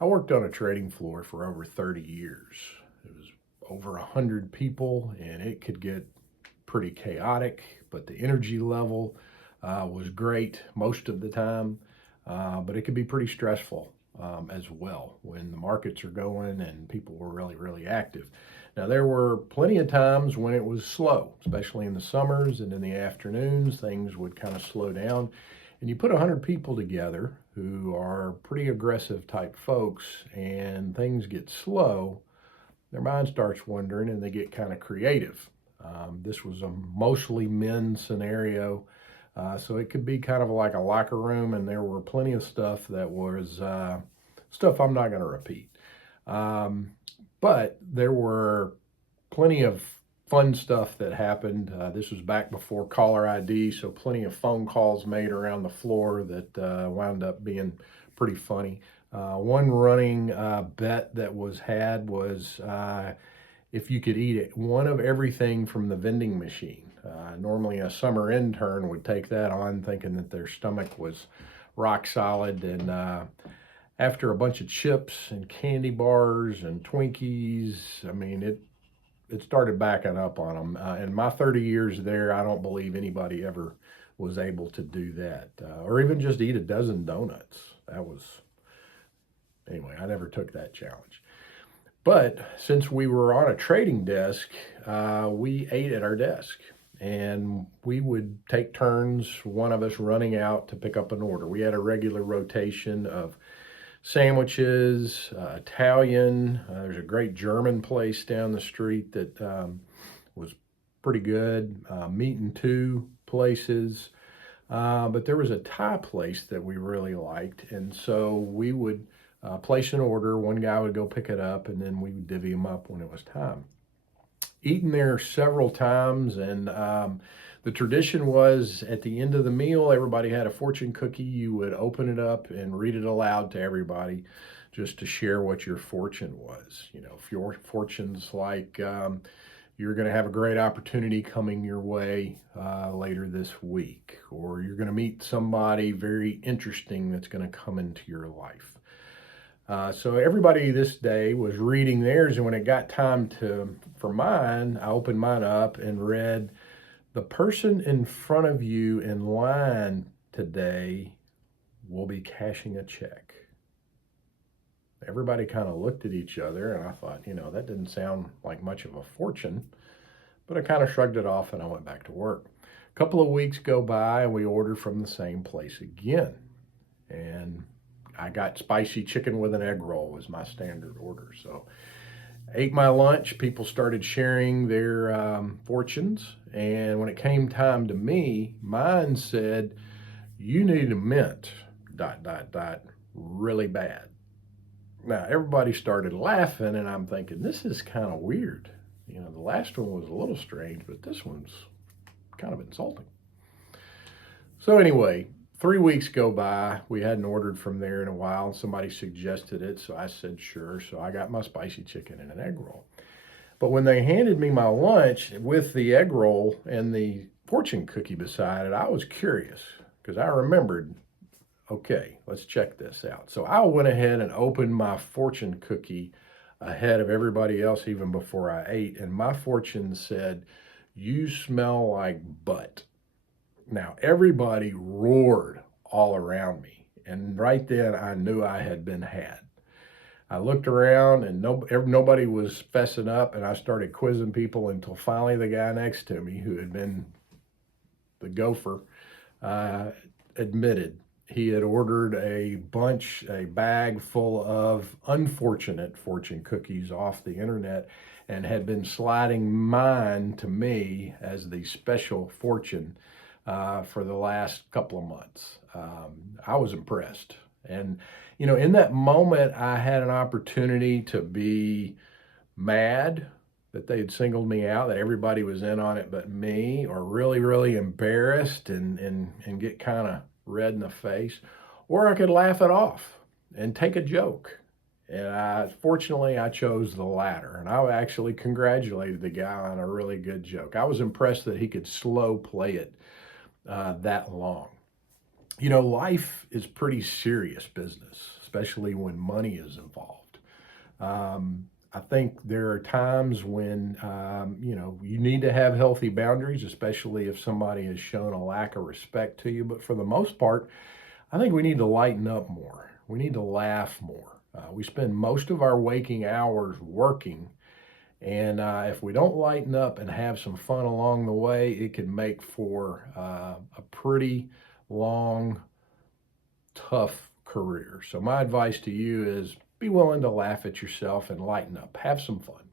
I worked on a trading floor for over 30 years. It was over 100 people, and it could get pretty chaotic, but the energy level was great most of the time, but it could be pretty stressful as well when the markets are going and people were really, really active. Now, there were plenty of times when it was slow, especially in the summers and in the afternoons, things would kind of slow down. And you put 100 people together who are pretty aggressive type folks, and things get slow, their mind starts wandering and they get kind of creative. This was a mostly men scenario, so it could be kind of like a locker room, and there were plenty of stuff that was stuff I'm not going to repeat. Um, but there were plenty of fun stuff that happened. This was back before caller ID, so plenty of phone calls made around the floor that wound up being pretty funny. One running bet that was had was if you could eat it, one of everything from the vending machine. Normally, a summer intern would take that on, thinking that their stomach was rock solid, and after a bunch of chips and candy bars and Twinkies, I mean, it started backing up on them. In my 30 years there, I don't believe anybody ever was able to do that, or even just eat a dozen donuts. That was, anyway, I never took that challenge. But since we were on a trading desk, we ate at our desk. And we would take turns, one of us running out to pick up an order. We had a regular rotation of sandwiches, Italian. There's a great German place down the street that was pretty good. Meat and two places. But there was a Thai place that we really liked. And so we would place an order. One guy would go pick it up, and then we would divvy them up when it was time. Eaten there several times, and the tradition was at the end of the meal, everybody had a fortune cookie. You would open it up and read it aloud to everybody just to share what your fortune was. You know, if your fortune's like you're going to have a great opportunity coming your way later this week, or you're going to meet somebody very interesting that's going to come into your life. So everybody this day was reading theirs, and when it got time for mine, I opened mine up and read, "The person in front of you in line today will be cashing a check." Everybody kind of looked at each other, and I thought, that didn't sound like much of a fortune, but I kind of shrugged it off and I went back to work. A couple of weeks go by, and we order from the same place again. And I got spicy chicken with an egg roll as my standard order. So ate my lunch. People started sharing their fortunes. And when it came time to me, mine said, "You need a mint, dot, dot, dot, really bad." Now, everybody started laughing, and I'm thinking, this is kind of weird. The last one was a little strange, but this one's kind of insulting. So anyway, 3 weeks go by. We hadn't ordered from there in a while, and somebody suggested it, so I said sure. So I got my spicy chicken and an egg roll. But when they handed me my lunch with the egg roll and the fortune cookie beside it, I was curious because I remembered, okay, let's check this out. So I went ahead and opened my fortune cookie ahead of everybody else even before I ate, and my fortune said, "You smell like butt." Now, everybody roared all around me, and right then I knew I had been had. I looked around, and nobody was fessing up, and I started quizzing people until finally the guy next to me, who had been the gopher, admitted he had ordered a bag full of unfortunate fortune cookies off the internet and had been sliding mine to me as the special fortune for the last couple of months. I was impressed. And, in that moment, I had an opportunity to be mad that they had singled me out, that everybody was in on it but me, or really, really embarrassed and get kind of red in the face, or I could laugh it off and take a joke. And fortunately, I chose the latter, and I actually congratulated the guy on a really good joke. I was impressed that he could slow play it that long. Life is pretty serious business, especially when money is involved. I think there are times when, you need to have healthy boundaries, especially if somebody has shown a lack of respect to you. But for the most part, I think we need to lighten up more. We need to laugh more. We spend most of our waking hours working, and if we don't lighten up and have some fun along the way, it can make for a pretty long, tough career. So my advice to you is be willing to laugh at yourself and lighten up. Have some fun.